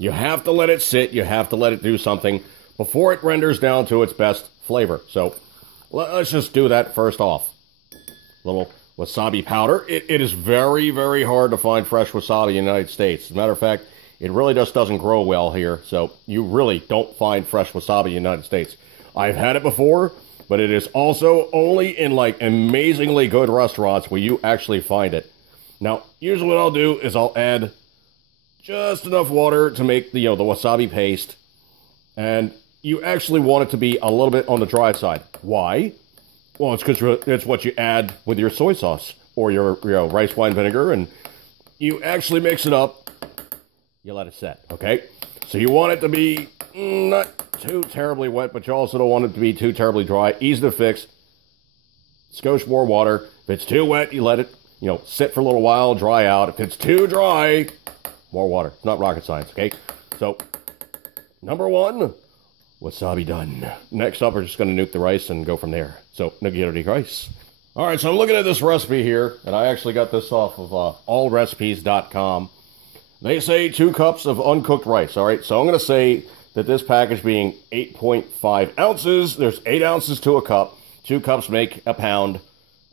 You have to let it sit. You have to let it do something before it renders down to its best flavor. So let's just do that first off. Little wasabi powder. It is very, very hard to find fresh wasabi in the United States. As a matter of fact, it really just doesn't grow well here. So you really don't find fresh wasabi in the United States. I've had it before, but it is also only in like amazingly good restaurants where you actually find it. Now, usually what I'll do is I'll add just enough water to make the wasabi paste, and you actually want it to be a little bit on the dry side. Why? Well, it's because it's what you add with your soy sauce or your rice wine vinegar, and you actually mix it up. You let it set, okay? So you want it to be not too terribly wet, but you also don't want it to be too terribly dry. Easy to fix. Skosh more water. If it's too wet, you let it sit for a little while, dry out. If it's too dry, more water. It's not rocket science, okay? So, number one, wasabi done. Next up, we're just going to nuke the rice and go from there. So, nugget rice. All right, so I'm looking at this recipe here, and I actually got this off of allrecipes.com. They say 2 cups of uncooked rice, all right? So I'm going to say that this package being 8.5 ounces, there's 8 ounces to a cup. 2 cups make a pound.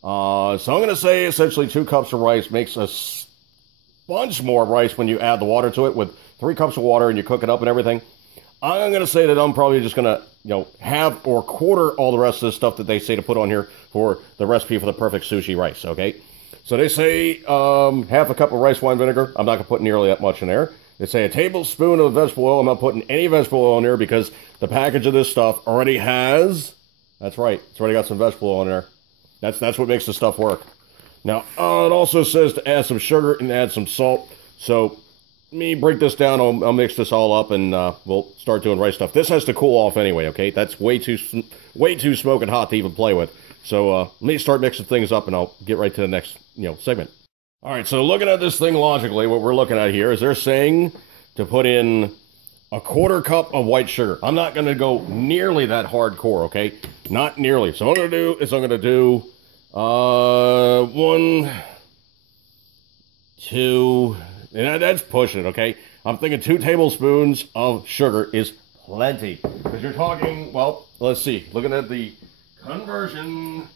So I'm going to say essentially 2 cups of rice makes a bunch more rice when you add the water to it with 3 cups of water and you cook it up and everything. I'm going to say that I'm probably just going to, have or quarter all the rest of the stuff that they say to put on here for the recipe for the perfect sushi rice, okay? So they say half a cup of rice wine vinegar. I'm not going to put nearly that much in there. They say a tablespoon of vegetable oil. I'm not putting any vegetable oil in there because the package of this stuff already has, that's right, it's already got some vegetable oil in there. That's what makes the stuff work. Now, it also says to add some sugar and add some salt. So, let me break this down. I'll mix this all up and we'll start doing rice stuff. This has to cool off anyway, okay? That's way too smoking hot to even play with. So, let me start mixing things up and I'll get right to the next, segment. All right, so looking at this thing logically, what we're looking at here is they're saying to put in a 1/4 cup of white sugar. I'm not going to go nearly that hardcore, okay? Not nearly. So what I'm going to do 1, 2, and that's pushing it, okay? I'm thinking 2 tablespoons of sugar is plenty. Because you're talking, well, let's see. Looking at the conversion,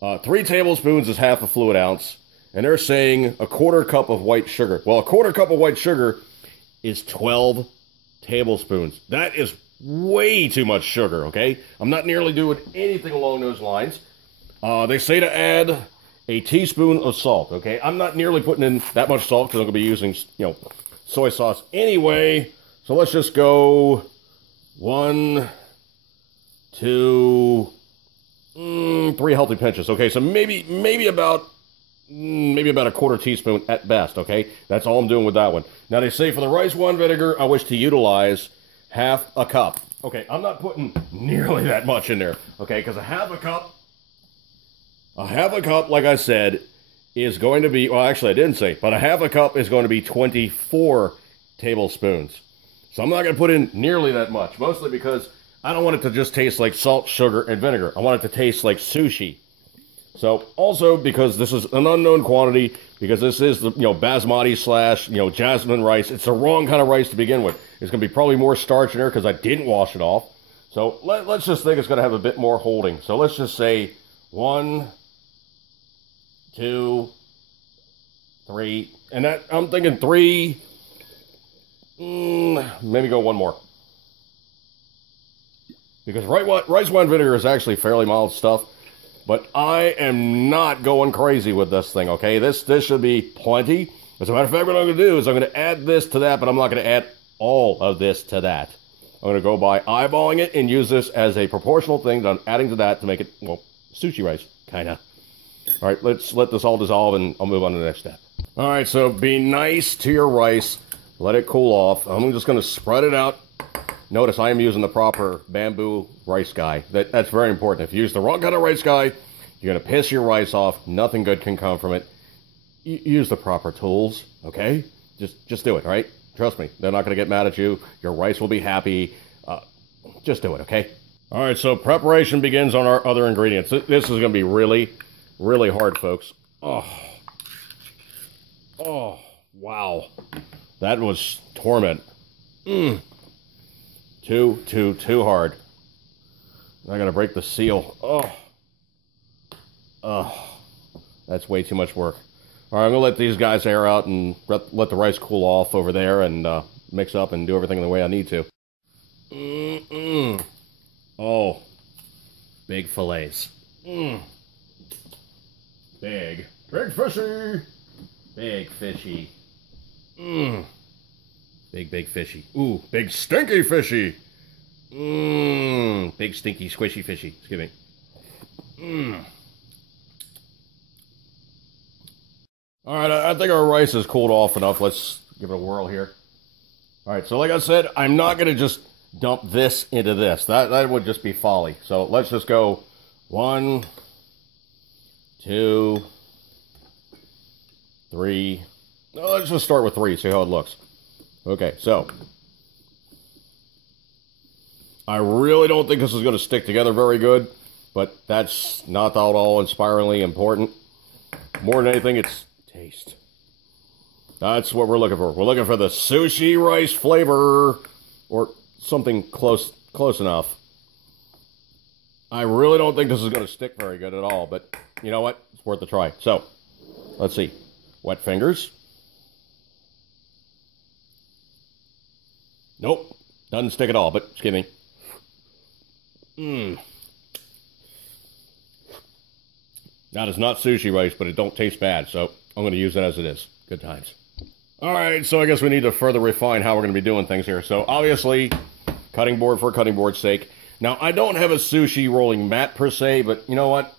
3 tablespoons is half a fluid ounce. And they're saying a 1/4 cup of white sugar. Well, a 1/4 cup of white sugar is 12 tablespoons. That is way too much sugar, okay? I'm not nearly doing anything along those lines. They say to add a teaspoon of salt, okay? I'm not nearly putting in that much salt because I'm going to be using, soy sauce anyway. So let's just go 1, 2, 3 healthy pinches. Okay, so maybe about a 1/4 teaspoon at best, okay? That's all I'm doing with that one. Now, they say for the rice wine vinegar, I wish to utilize half a cup. Okay, I'm not putting nearly that much in there, okay? Because a half a cup, like I said, is going to be, well, actually, I didn't say, but a half a cup is going to be 24 tablespoons. So I'm not going to put in nearly that much, mostly because I don't want it to just taste like salt, sugar, and vinegar. I want it to taste like sushi. So, also, because this is an unknown quantity, because this is the, basmati / jasmine rice, it's the wrong kind of rice to begin with. It's going to be probably more starch in there because I didn't wash it off. So, let's just think it's going to have a bit more holding. So, let's just say 1, 2, 3, and that, I'm thinking 3, maybe go 1 more. Because rice wine vinegar is actually fairly mild stuff. But I am not going crazy with this thing, okay? This should be plenty. As a matter of fact, what I'm going to do is I'm going to add this to that, but I'm not going to add all of this to that. I'm going to go by eyeballing it and use this as a proportional thing that I'm adding to that to make it, well, sushi rice, kind of. All right, let's let this all dissolve, and I'll move on to the next step. All right, so be nice to your rice. Let it cool off. I'm just going to spread it out. Notice I am using the proper bamboo rice guy. That's very important. If you use the wrong kind of rice guy, you're going to piss your rice off. Nothing good can come from it. Use the proper tools, okay? Just do it, all right? Trust me. They're not going to get mad at you. Your rice will be happy. Just do it, okay? All right, so preparation begins on our other ingredients. This is going to be really, really hard, folks. Oh, wow. That was torment. Too hard. I gotta break the seal. That's way too much work. All right, I'm gonna let these guys air out and let the rice cool off over there and mix up and do everything the way I need to. Oh, big fillets. Big fishy. Big fishy. Big fishy. Ooh, big stinky fishy. Big stinky squishy fishy. Excuse me. All right, I think our rice is cooled off enough. Let's give it a whirl here. All right, so like I said, I'm not going to just dump this into this. That would just be folly. So let's just go 1, 2, 3. No, let's just start with 3, see how it looks. Okay, so I really don't think this is going to stick together very good, but that's not at all inspiringly important. More than anything, it's taste. That's what we're looking for. We're looking for the sushi rice flavor, or something close enough. I really don't think this is going to stick very good at all, but you know what? It's worth a try. So, let's see. Wet fingers. Nope. Doesn't stick at all, but excuse me. That is not sushi rice, but it don't taste bad, so I'm going to use it as it is. Good times. All right, so I guess we need to further refine how we're going to be doing things here. So obviously, cutting board for cutting board's sake. Now, I don't have a sushi rolling mat per se, but you know what?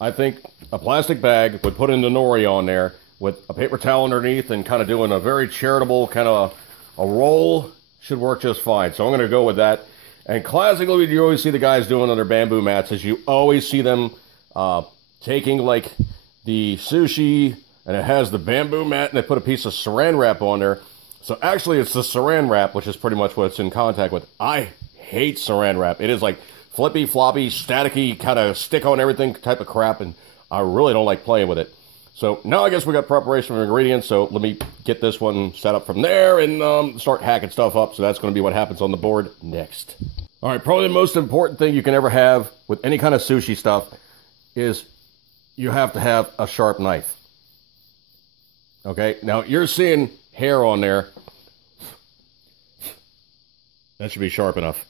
I think a plastic bag would put in the nori on there with a paper towel underneath and kind of doing a very charitable kind of a roll should work just fine. So I'm going to go with that. And classically, what you always see the guys doing on their bamboo mats is you always see them taking like the sushi and it has the bamboo mat and they put a piece of saran wrap on there. So actually it's the saran wrap, which is pretty much what it's in contact with. I hate saran wrap. It is like flippy, floppy, staticky, kind of stick on everything type of crap, and I really don't like playing with it. So now I guess we got preparation of ingredients, so let me get this one set up from there and start hacking stuff up. So that's going to be what happens on the board next. All right, probably the most important thing you can ever have with any kind of sushi stuff is you have to have a sharp knife. Okay, now you're seeing hair on there. That should be sharp enough.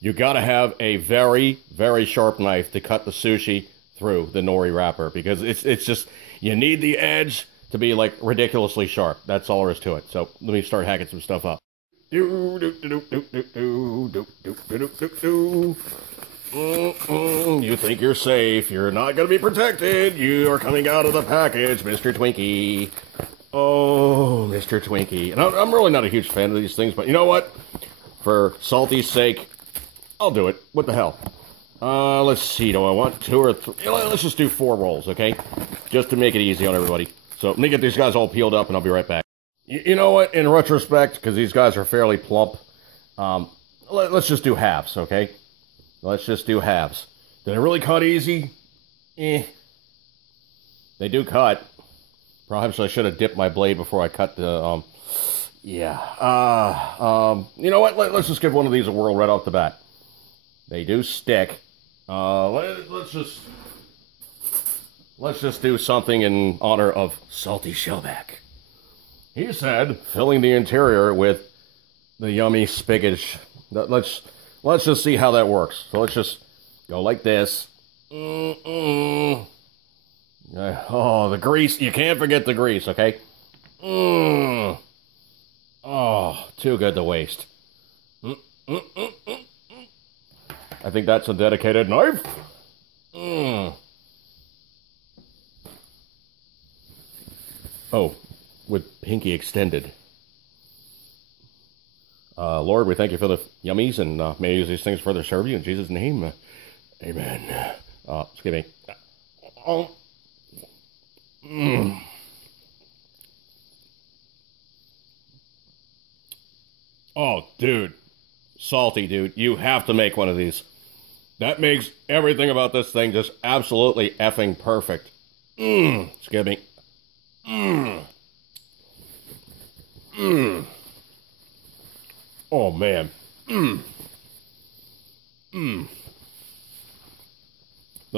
You got to have a very, very sharp knife to cut the sushi through the nori wrapper, because it's just, you need the edge to be like ridiculously sharp. That's all there is to it. So let me start hacking some stuff up. You think you're safe. You're not going to be protected. You are coming out of the package, Mr. Twinkie. Oh, Mr. Twinkie. And I'm really not a huge fan of these things, but you know what? For salty's sake, I'll do it. What the hell? Let's see. Do I want 2 or 3? Let's just do 4 rolls, okay? Just to make it easy on everybody. So let me get these guys all peeled up, and I'll be right back. You know what? In retrospect, because these guys are fairly plump, let's just do halves, okay? Let's just do halves. Did they really cut easy? They do cut. Perhaps I should have dipped my blade before I cut the, yeah. You know what? Let's just give one of these a whirl right off the bat. They do stick. Let's just do something in honor of Salty Shellback. He said, filling the interior with the yummy spiggage. Let's just see how that works. So let's just go like this. Oh, the grease. You can't forget the grease, okay? Oh, too good to waste. I think that's a dedicated knife. Oh, with pinky extended. Lord, we thank you for the yummies, and may you use these things further serve you in Jesus' name. Amen. Excuse me. Oh, dude. Salty, dude. You have to make one of these. That makes everything about this thing just absolutely effing perfect. Excuse me.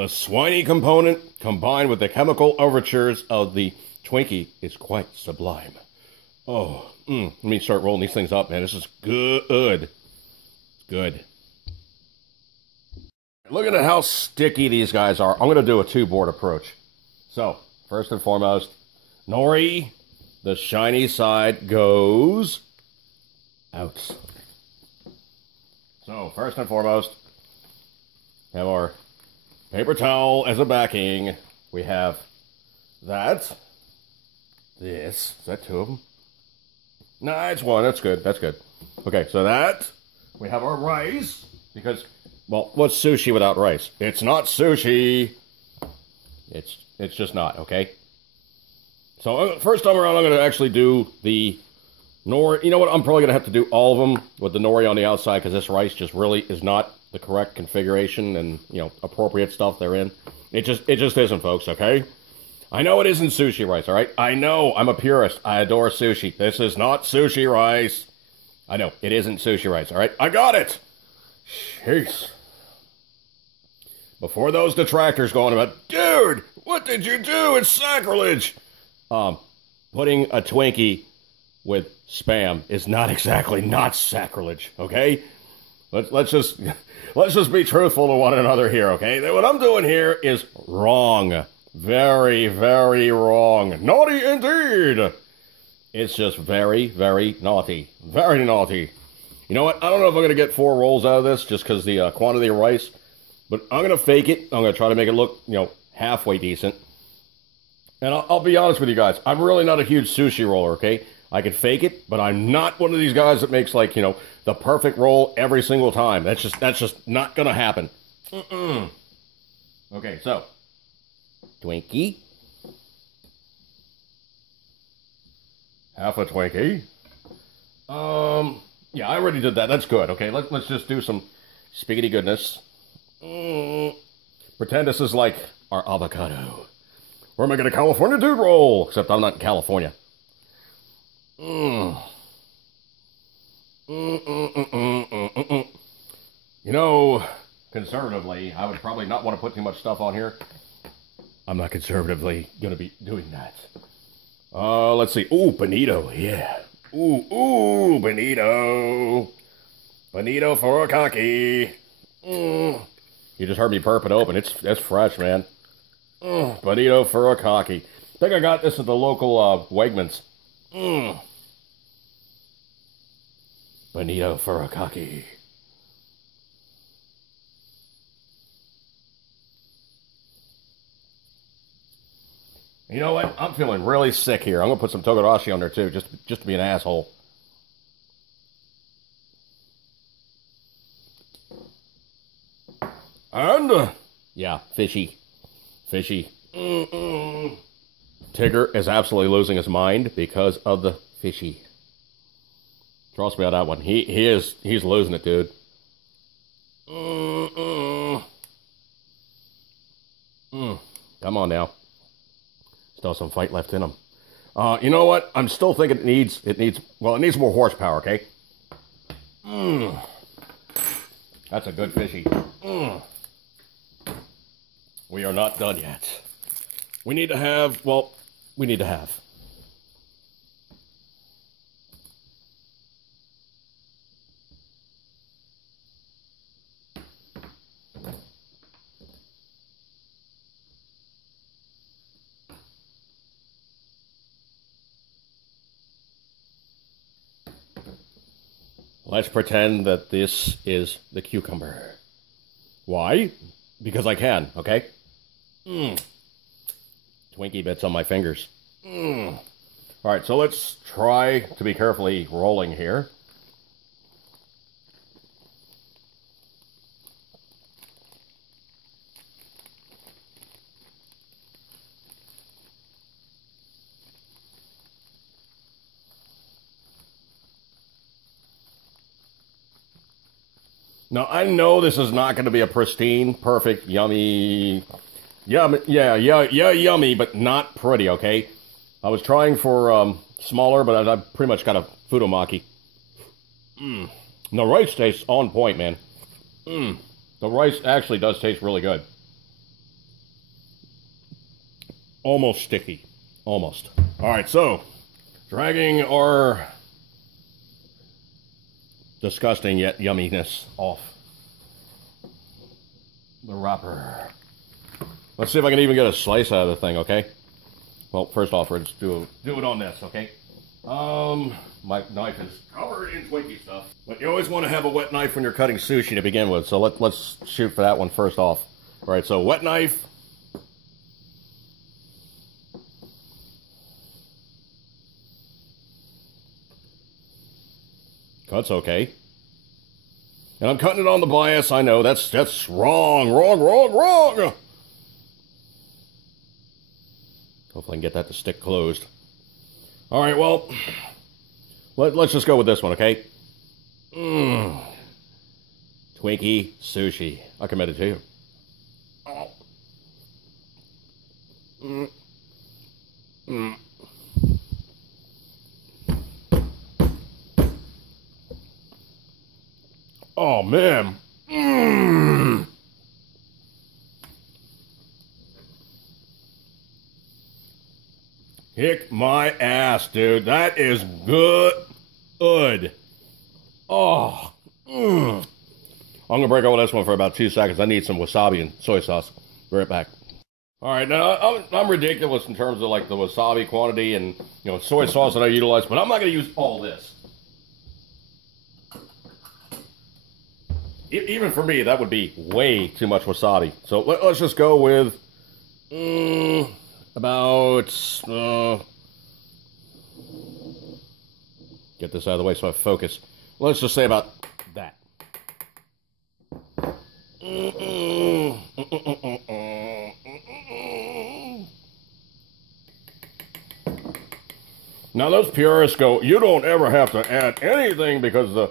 The swiny component combined with the chemical overtures of the Twinkie is quite sublime. Oh, let me start rolling these things up, man. This is good. Good. Looking at how sticky these guys are, I'm going to do a two-board approach. So, first and foremost, nori, the shiny side goes out. So, first and foremost, have our paper towel as a backing. We have that. This. Is that two of them? No, it's one. That's good. That's good. Okay, so that. We have our rice. Because, well, what's sushi without rice? It's not sushi. It's just not, okay? So, first time around, I'm going to actually do the nori. You know what? I'm probably going to have to do all of them with the nori on the outside because this rice just really is not the correct configuration and, you know, appropriate stuff they're in. It just isn't, folks, okay? I know it isn't sushi rice, all right? I know. I'm a purist. I adore sushi. This is not sushi rice. I know. It isn't sushi rice, all right? I got it. Jeez. Before those detractors go on about, dude, what did you do? It's sacrilege. Putting a Twinkie with Spam is not exactly not sacrilege, okay? Let's just be truthful to one another here, okay? What I'm doing here is wrong. Very, very wrong. Naughty indeed. It's just very, very naughty. Very naughty. You know what? I don't know if I'm going to get 4 rolls out of this just because the quantity of rice. But I'm going to fake it. I'm going to try to make it look, you know, halfway decent. And I'll be honest with you guys. I'm really not a huge sushi roller, okay? I can fake it, but I'm not one of these guys that makes, like, you know, the perfect roll every single time. That's just not going to happen. Okay, so. Twinkie. Half a Twinkie. Yeah, I already did that. That's good, okay? Let's just do some spaghetti goodness. Pretend this is like our avocado. We're making a California dude roll, except I'm not in California. You know, conservatively, I would probably not want to put too much stuff on here. I'm not conservatively going to be doing that. Let's see. Ooh, bonito, yeah. Ooh, bonito. Bonito for a cocky. You just heard me burp it open. It's fresh, man. Bonito for a cocky. I think I got this at the local Wegmans. Bonito for a cocky. You know what? I'm feeling really sick here. I'm going to put some togarashi on there, too, just to be an asshole. And, yeah, fishy. Fishy. Tigger is absolutely losing his mind because of the fishy. Trust me on that one. He's losing it, dude. Come on now. Still some fight left in him. You know what? I'm still thinking it needs more horsepower, okay? That's a good fishy. We are not done yet. We need to have. Let's pretend that this is the cucumber. Why? Because I can, okay? Twinkie bits on my fingers. Alright, so let's try to be carefully rolling here. Now, I know this is not going to be a pristine, perfect, yummy, yummy, but not pretty, okay? I was trying for smaller, but I pretty much got a futomaki. The rice tastes on point, man. The rice actually does taste really good. almost sticky. Almost. Alright, so, dragging our disgusting yet yumminess off the wrapper. Let's see if I can even get a slice out of the thing, okay? Well, first off, let's do it on this, okay? My knife is covered in Twinkie stuff. But you always want to have a wet knife when you're cutting sushi to begin with, so let's shoot for that one first off. Alright, so wet knife. Cuts okay. And I'm cutting it on the bias, I know, that's wrong. Hopefully I can get that to stick closed. Alright, well, let's just go with this one, okay? Twinkie Sushi. I commend it to you. Oh, man. Kick my ass, dude. That is good. Oh. I'm going to break over this one for about 2 seconds. I need some wasabi and soy sauce. Be right back. All right, now, I'm ridiculous in terms of, like, the wasabi quantity and, you know, soy sauce that I utilize, but I'm not going to use all this. Even for me, that would be way too much wasabi. So let's just go with about get this out of the way so I focus. Let's just say about that. Now those purists go, you don't ever have to add anything because the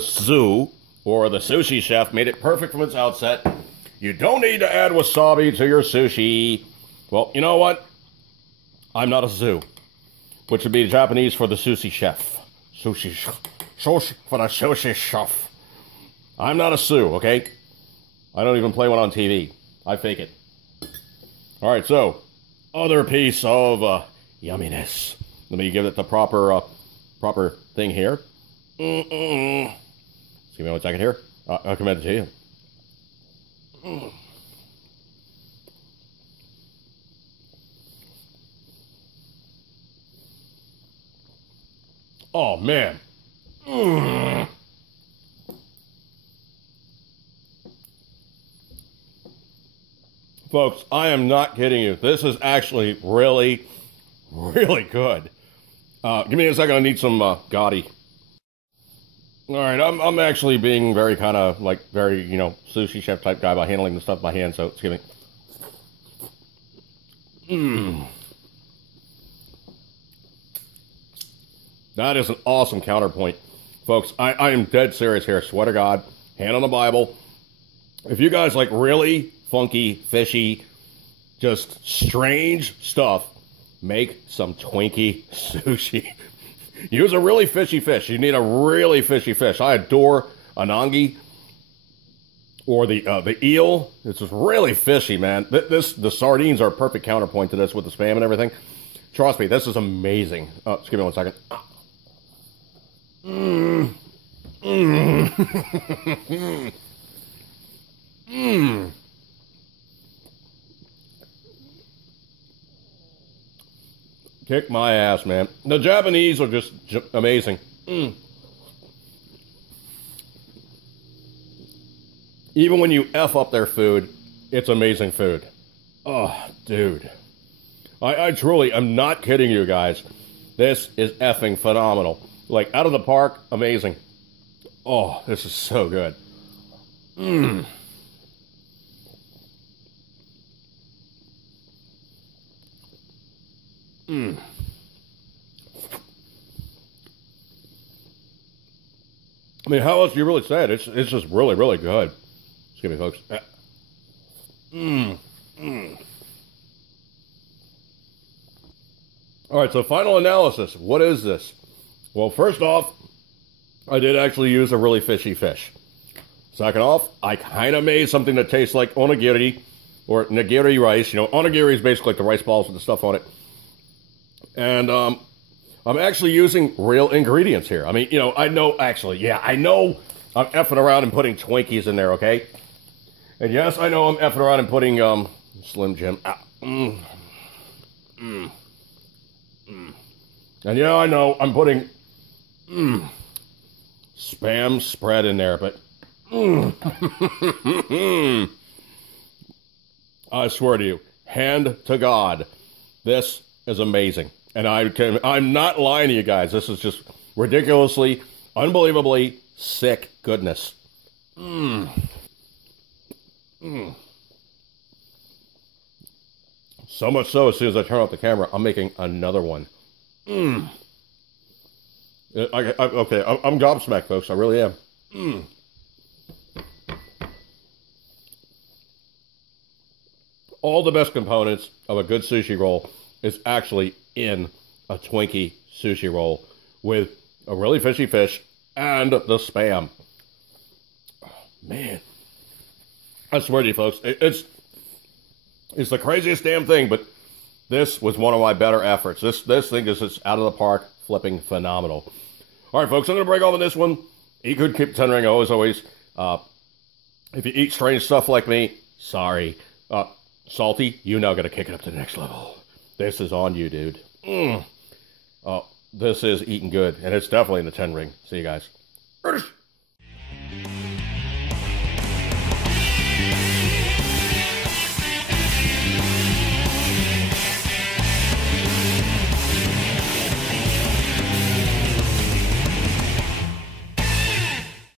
zoo or the sushi chef made it perfect from its outset. You don't need to add wasabi to your sushi. Well, you know what? I'm not a zoo, which would be Japanese for the sushi chef. Sushi for the sushi chef. I'm not a sue, okay? I don't even play one on TV. I fake it. All right, so other piece of yumminess. Let me give it the proper thing here. Give me 1 second here. I'll commend it to you. Oh, man. Folks, I am not kidding you. This is actually really, really good. Give me a second. I need some Gotti. All right, I'm actually being very kind of like very, you know, sushi chef type guy by handling the stuff by hand, so excuse me. That is an awesome counterpoint. Folks, I am dead serious here, swear to God, hand on the Bible. If you guys like really funky, fishy, just strange stuff, make some Twinkie sushi. Use a really fishy fish. You need a really fishy fish. I adore anangi or the eel. It's just really fishy, man. The sardines are a perfect counterpoint to this with the Spam and everything. Trust me, this is amazing. Just give me 1 second. Kick my ass, man. The Japanese are just amazing. Even when you F up their food, it's amazing food. Oh, dude. I truly, I'm not kidding you guys. This is effing phenomenal. Like, out of the park, amazing. Oh, this is so good. I mean, how else do you really say it? It's just really, really good. Excuse me, folks. All right, so final analysis. What is this? Well, first off, I did actually use a really fishy fish. Second off, I kind of made something that tastes like onigiri or nigiri rice. You know, onigiri is basically like the rice balls with the stuff on it. And I'm actually using real ingredients here. I mean, you know, I know I'm effing around and putting Twinkies in there, okay? And yes, I know I'm effing around and putting Slim Jim. And yeah, I know I'm putting Spam spread in there, but I swear to you, hand to God, this is amazing. And I'm not lying to you guys. This is just ridiculously, unbelievably sick goodness. So much so, as soon as I turn off the camera, I'm making another one. Okay, I'm gobsmacked, folks. I really am. All the best components of a good sushi roll is actually in a Twinkie sushi roll with a really fishy fish and the Spam. Oh, man. I swear to you, folks, it's the craziest damn thing, but this was one of my better efforts. This thing is just out of the park, flipping phenomenal. All right, folks, I'm going to break off on this one. Eat good, keep tendering, always. If you eat strange stuff like me, sorry. Salty, you now got to kick it up to the next level. This is on you, dude. Oh, this is eating good, and it's definitely in the 10 ring. See you guys.